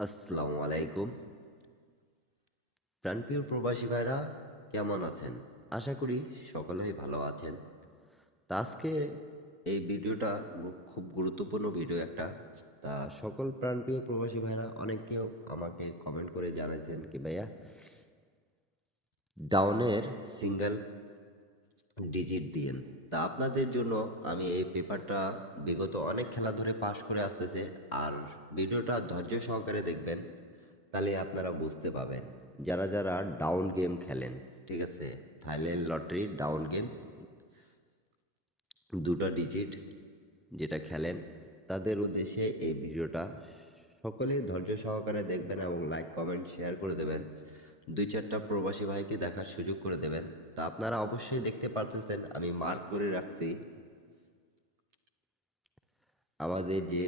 আসসালামু আলাইকুম। প্রাণপ্রিয় প্রবাসী ভাইরা কেমন আছেন? আশা করি সকলেই ভালো আছেন। তা আজকে এই ভিডিওটা খুব গুরুত্বপূর্ণ ভিডিও একটা। তা সকল প্রাণপ্রিয় প্রবাসী ভাইরা অনেকেও আমাকে কমেন্ট করে জানাইছেন কি ভাইয়া ডাউনের সিঙ্গেল ডিজিট দিয়েন। তা আপনাদের জন্য আমি এই পেপারটা বিগত অনেক খেলা ধরে পাশ করে আসতেছে। আর ভিডিওটা ধৈর্য সহকারে দেখবেন, তাহলে আপনারা বুঝতে পাবেন। যারা যারা ডাউন গেম খেলেন, ঠিক আছে, থাইল্যান্ড লটারি ডাউন গেম দুটো ডিজিট যেটা খেলেন, তাদের উদ্দেশ্যে এই ভিডিওটা সকলেই ধৈর্য সহকারে দেখবেন এবং লাইক কমেন্ট শেয়ার করে দেবেন। দুই চারটা প্রবাসী ভাইকে দেখার সুযোগ করে দেবেন। তা আপনারা অবশ্যই দেখতে পারতেছেন, আমি মার্ক করে রাখছি আমাদের যে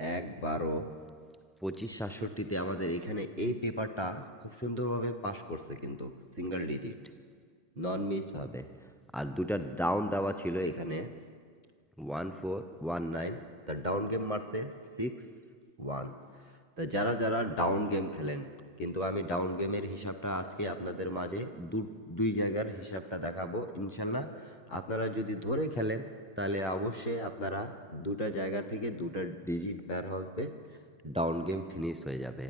1-12-25-67-তে আমাদের এখানে এই পেপারটা খুব সুন্দরভাবে পাস করছে, কিন্তু সিঙ্গেল ডিজিট নন মিসভাবে। আর দুটা ডাউন দেওয়া ছিল এখানে 1419, তা ডাউন গেম মারছে 61। তা যারা যারা ডাউন গেম খেলেন, কিন্তু আমি ডাউন গেমের হিসাবটা আজকে আপনাদের মাঝে দুই জায়গার হিসাবটা দেখাবো ইনশাল্লাহ। আপনারা যদি ধরে খেলেন তাহলে অবশ্যই আপনারা দুটা জায়গা থেকে দুটা ডিজিট বের হবে, ডাউন গেম ফিনিশ হয়ে যাবে।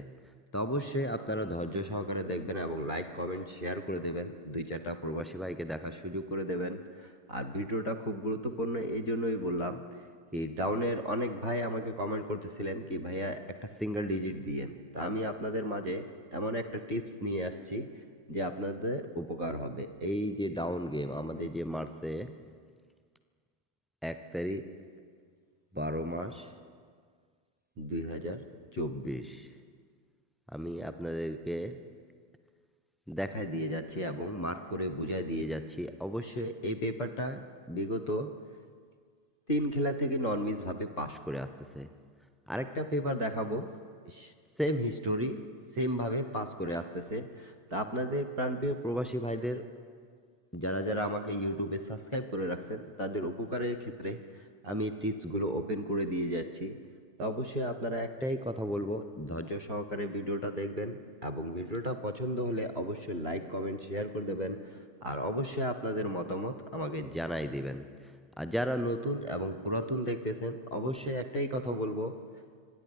তো অবশ্যই আপনারা ধৈর্য সহকারে দেখবেন এবং লাইক কমেন্ট শেয়ার করে দেবেন, দুই চারটা প্রবাসী ভাইকে দেখার সুযোগ করে দেবেন। আর ভিডিওটা খুব গুরুত্বপূর্ণ এই জন্যই বললাম কি ডাউনের অনেক ভাই আমাকে কমেন্ট করতেছিলেন কি ভাইয়া একটা সিঙ্গেল ডিজিট দিয়েন। তা আমি আপনাদের মাঝে এমন একটা টিপস নিয়ে আসছি যে আপনাদের উপকার হবে। এই যে ডাউন গেম আমাদের যে মার্চে 1 তারিখ 12 মাস 2024 আমি আপনাদেরকে দেখায় দিয়ে যাচ্ছি এবং মার্ক করে বুঝাই দিয়ে যাচ্ছি। অবশ্যই এই পেপারটা বিগত 3 খেলা থেকে নন মিসভাবে পাশ করে আসতেছে। আরেকটা পেপার দেখাবো, সেম হিস্টোরি সেমভাবে পাস করে আসতেছে। তা আপনাদের প্রাণপ্রিয় প্রবাসী ভাইদের যারা যারা আমাকে ইউটিউবে সাবস্ক্রাইব করে রাখছেন, তাদের উপকারের ক্ষেত্রে আমি টিপসগুলো ওপেন করে দিয়ে যাচ্ছি। তো অবশ্যই আপনারা একটাই কথা বলবো, ধৈর্য সহকারে ভিডিওটা দেখবেন এবং ভিডিওটা পছন্দ হলে অবশ্যই লাইক কমেন্ট শেয়ার করে দেবেন। আর অবশ্যই আপনাদের মতামত আমাকে জানাই দিবেন। আর যারা নতুন এবং পুরাতন দেখতেছেন, অবশ্যই একটাই কথা বলবো,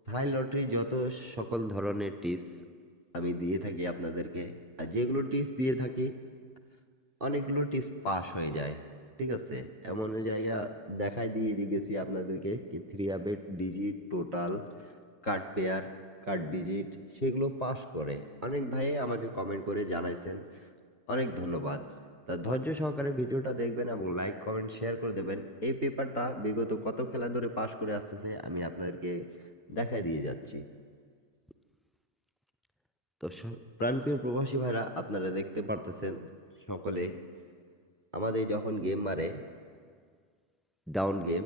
থাই লটারি যত সকল ধরনের টিপস আমি দিয়ে থাকি আপনাদেরকে, আর যেগুলো টিপস দিয়ে থাকি অনেকগুলো টিপস পাস হয়ে যায়, ঠিক আছে। এমন জায়গা দেখাই দিয়ে গেছি আপনাদেরকে কি 3 আপের digit total card pair card digit সেগুলো পাস করে অনেক ভাই আমাকে কমেন্ট করে জানাইছেন, অনেক ধন্যবাদ। তা ধৈর্য সহকারে ভিডিওটা দেখবেন এবং লাইক কমেন্ট শেয়ার করে দেবেন। এই পেপারটা বিগত কত খেলা ধরে পাস করে আসতেছে আমি আপনাদেরকে দেখাই দিয়ে যাচ্ছি। তো প্রাণপ্রিয় প্রবাসী ভাইরা আপনারা দেখতে পারতেছেন সকলে আমাদের যখন গেম মারে ডাউন গেম,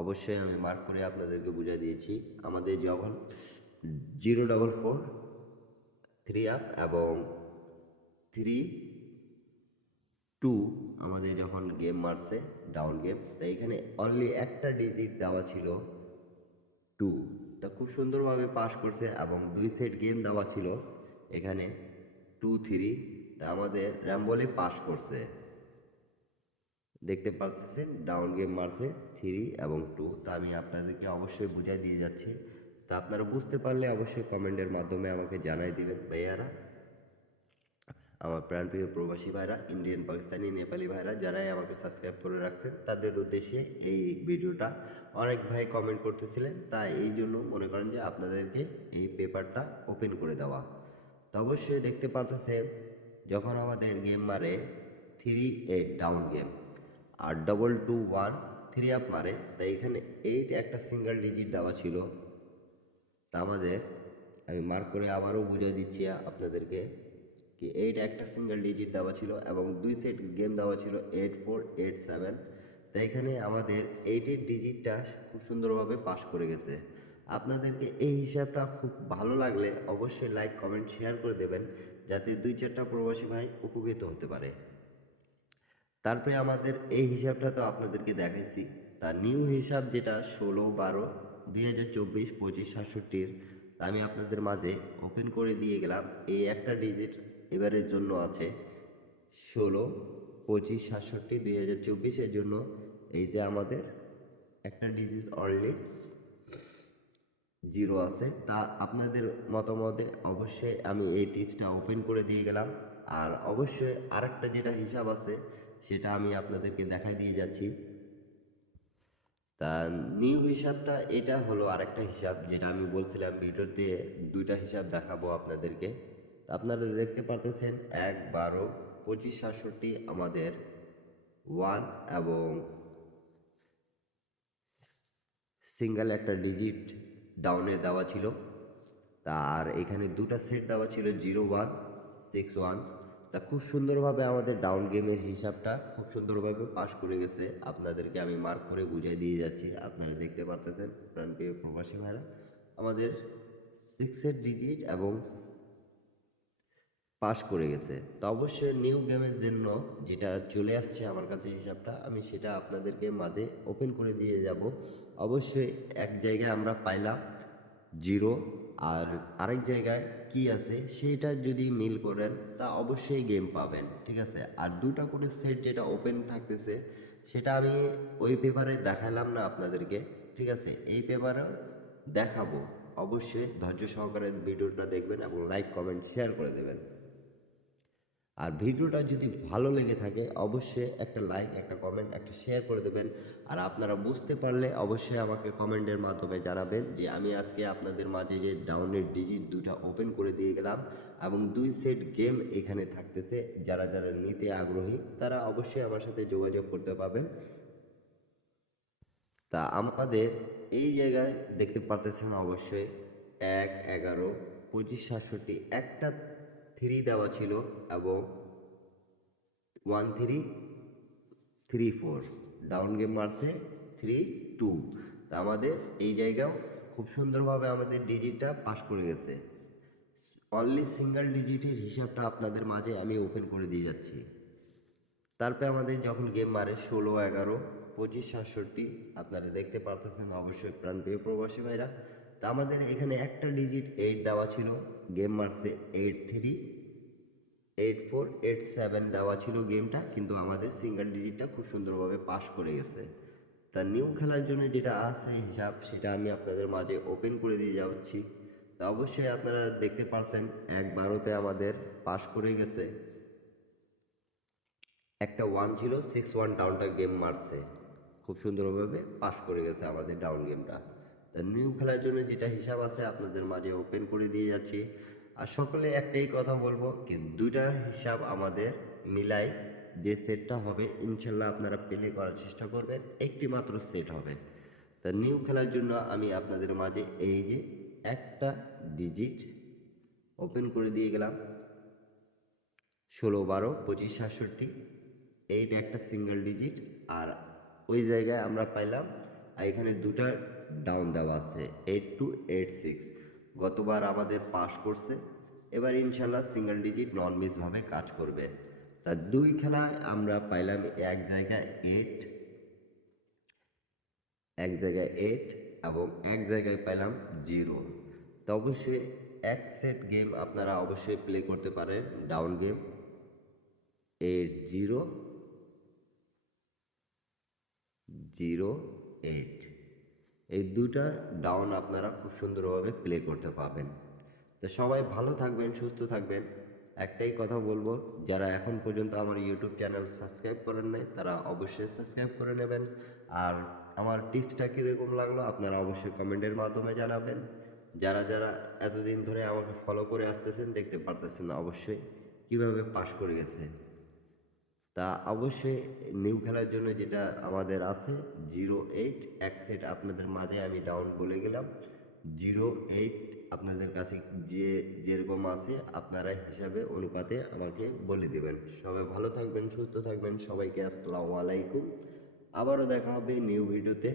অবশ্যই আমি মার্ক করে আপনাদেরকে বুঝিয়ে দিয়েছি। আমাদের যখন 044 3 আপ এবং 3-2 আমাদের যখন গেম মারছে ডাউন গেম, তাই এখানে অনলি একটা ডিজিট দেওয়া ছিল 2, তা খুব সুন্দরভাবে পাস করছে এবং 2 সেট গেম দেওয়া ছিল এখানে 2-3, তা আমাদের র্যাম্বলে পাস করছে। দেখতে পাচ্ছেন ডাউন গেম মারছে 3 এবং 2, তা আমি আপনাদেরকে অবশ্যই বুঝাই দিয়ে যাচ্ছি। তা আপনারা বুঝতে পারলে অবশ্যই কমেন্টের মাধ্যমে আমাকে জানাই দিবেন ভাইয়ারা। আমার প্রাণপ্রিয় প্রবাসী ভাইরা, ইন্ডিয়ান পাকিস্তানি নেপালি ভাইরা যারাই আমাকে সাবস্ক্রাইব করে রাখছেন, তাদের উদ্দেশ্যে এই ভিডিওটা অনেক ভাই কমেন্ট করতেছিলেন, তাই এই জন্য মনে করেন যে আপনাদেরকে এই পেপারটা ওপেন করে দেওয়া। তো অবশ্যই দেখতে পারতেছেন যখন আমাদের গেম মারে 3-8 ডাউন গেম আর 2-2-1 3 আপ মারে, তাই এখানে 8 একটা সিঙ্গেল ডিজিট দেওয়া ছিল। তা আমাদের আমি মার্ক করে আবারও বুঝিয়ে দিচ্ছি আপনাদেরকে কি 8 একটা সিঙ্গেল ডিজিট দেওয়া ছিল এবং 2 সেট গেম দেওয়া ছিল 8-4-8-7। তাই এখানে আমাদের 8-এর ডিজিটটা খুব সুন্দরভাবে পাস করে গেছে। আপনাদেরকে এই হিসাবটা খুব ভালো লাগলে অবশ্যই লাইক কমেন্ট শেয়ার করে দেবেন, যাতে দুই চারটা প্রবাসী ভাই উপকৃত হতে পারে। তারপরে আমাদের এই হিসাবটা তো আপনাদেরকে দেখাইছি, তার নিউ হিসাব যেটা 16-12-2024-25-67-র, আমি আপনাদের মাঝে ওপেন করে দিয়ে গেলাম। এই একটা ডিজিট এবারের জন্য আছে 16, 25, 67, 2024-এর জন্য এই যে আমাদের একটা ডিজিট অনলি 0 আছে। তা আপনাদের মতামতে অবশ্যই আমি এই টিপসটা ওপেন করে দিয়ে গেলাম। আর অবশ্যই আরেকটা যেটা হিসাব আছে সেটা আমি আপনাদেরকে দেখাই দিয়ে যাচ্ছি। তা নিউ হিসাবটা এটা হলো আরেকটা হিসাব, যেটা আমি বলছিলাম ভিডিওতে দুইটা হিসাব দেখাবো আপনাদেরকে। আপনারা দেখতে পারতেছেন 1, 12, 25, 67 আমাদের 1 এবং সিঙ্গেল একটা ডিজিট ডাউনে দেওয়া ছিল। তার এখানে দুটা সেট দেওয়া ছিল 0, 1, 6, 1। তা খুব সুন্দরভাবে আমাদের ডাউন গেমের হিসাবটা খুব সুন্দরভাবে পাস করে গেছে। আপনাদেরকে আমি মার্ক করে বুঝিয়ে দিয়ে যাচ্ছি। আপনারা দেখতে পারতেছেন প্রাণপ্রিয় প্রবাসী ভাইরা, আমাদের 6 ডিজিট এবং পাস করে গেছে। তো অবশ্যই নিউ গেমের জন্য যেটা চলে আসছে আমার কাছে হিসাবটা, আমি সেটা আপনাদেরকে মাঝে ওপেন করে দিয়ে যাব। অবশ্যই এক জায়গায় আমরা পাইলাম 0, আর আরেক জায়গায় কি আছে সেইটা যদি মিল করেন তা অবশ্যই গেম পাবেন, ঠিক আছে। আর দুটা করে সেট যেটা ওপেন থাকতেছে সেটা আমি ওই পেপারে দেখালাম না আপনাদেরকে, ঠিক আছে। এই পেপারে দেখাবো। অবশ্যই ধৈর্য সহকারে ভিডিওটা দেখবেন এবং লাইক কমেন্ট শেয়ার করে দেবেন। আর ভিডিওটা যদি ভালো লেগে থাকে অবশ্যই একটা লাইক, একটা কমেন্ট, একটা শেয়ার করে দেবেন। আর আপনারা বুঝতে পারলে অবশ্যই আমাকে কমেন্টের মাধ্যমে জানাবেন যে আমি আজকে আপনাদের মাঝে যে ডাউনের ডিজিট দুটা ওপেন করে দিয়ে গেলাম এবং 2 সেট গেম এখানে থাকতেছে। যারা যারা নিতে আগ্রহী তারা অবশ্যই আমার সাথে যোগাযোগ করতে পারবেন। তা আমাদের এই জায়গায় দেখতে পারতেছেন অবশ্যই 1, 11, 25, 67 একটা 3 দেওয়া ছিল এবং 1, 3, 3, 4 ডাউন গেম মারছে 3, 2। তা আমাদের এই জায়গাও খুব সুন্দরভাবে আমাদের ডিজিটটা পাস করে গেছে। অনলি সিঙ্গেল ডিজিটের হিসাবটা আপনাদের মাঝে আমি ওপেন করে দিয়ে যাচ্ছি। তারপরে আমাদের যখন গেম মারে 16, 11, 25, 67 আপনারা দেখতে পারতেছেন অবশ্যই প্রাণপ্রিয় প্রবাসী ভাইরা। তা আমাদের এখানে একটা ডিজিট 8 দেওয়া ছিল, গেম মারছে 8, 3, 8, 4, 8, 7 দেওয়া ছিল গেমটা, কিন্তু আমাদের সিঙ্গেল ডিজিটটা খুব সুন্দরভাবে পাস করে গেছে। তা নিউ খেলার জন্য যেটা আছে হিসাব সেটা আমি আপনাদের মাঝে ওপেন করে দিয়ে যাচ্ছি। তা অবশ্যই আপনারা দেখতে পারছেন 1, 12-তে আমাদের পাস করে গেছে। একটা 1 ছিল, 6, 1 ডাউনটা গেম মারছে, খুব সুন্দরভাবে পাস করে গেছে আমাদের ডাউন গেমটা। তা নিউ খেলার জন্য যেটা হিসাব আছে আপনাদের মাঝে ওপেন করে দিয়ে যাচ্ছি। আর সকলে একটাই কথা বলবো কি দুইটা হিসাব আমাদের মিলাই যে সেটটা হবে ইনশাল্লাহ আপনারা প্লে করার চেষ্টা করবেন, একটি মাত্র সেট হবে। তা নিউ খেলার জন্য আমি আপনাদের মাঝে এই যে একটা ডিজিট ওপেন করে দিয়ে গেলাম 16, 12, 25, 67, এইটা একটা সিঙ্গেল ডিজিট। আর ওই জায়গায় আমরা পাইলাম এখানে দুটা ডাউন দেওয়া আছে 8, 2, 8, 6। গতবার আমাদের পাস করছে, এবার ইনশাল্লাহ সিঙ্গেল ডিজিট নন মিসভাবে কাজ করবে। তা দুই খেলায় আমরা পাইলাম এক জায়গায় 8, এক জায়গায় 8 এবং এক জায়গায় পাইলাম 0। তো অবশ্যই এক সেট গেম আপনারা অবশ্যই প্লে করতে পারেন ডাউন গেম 8, 0, 0, 8। এই দুটা ডাউন আপনারা খুব সুন্দরভাবে প্লে করতে পারবেন। তো সবাই ভালো থাকবেন, সুস্থ থাকবেন। একটাই কথা বলবো, যারা এখন পর্যন্ত আমার ইউটিউব চ্যানেল সাবস্ক্রাইব করেন নাই তারা অবশ্যই সাবস্ক্রাইব করে নেবেন। আর আমার টিপসটা কীরকম লাগলো আপনারা অবশ্যই কমেন্টের মাধ্যমে জানাবেন। যারা যারা এতদিন ধরে আমাকে ফলো করে আসতেছেন দেখতে পারতেছেন অবশ্যই কীভাবে পাস করে গেছে। তা অবশ্যই নিউ খেলার জন্য যেটা আমাদের আছে 0, 8 এক সেট আপনাদের মাঝে আমি ডাউন বলে গেলাম 0, 8 আপনাদের কাছে যে যেরকম আছে আপনারা হিসাবে অনুপাতে আমাকে বলে দেবেন। সবাই ভালো থাকবেন, সুস্থ থাকবেন, সবাইকে আসসালামু আলাইকুম। আবারও দেখা হবে নিউ ভিডিওতে।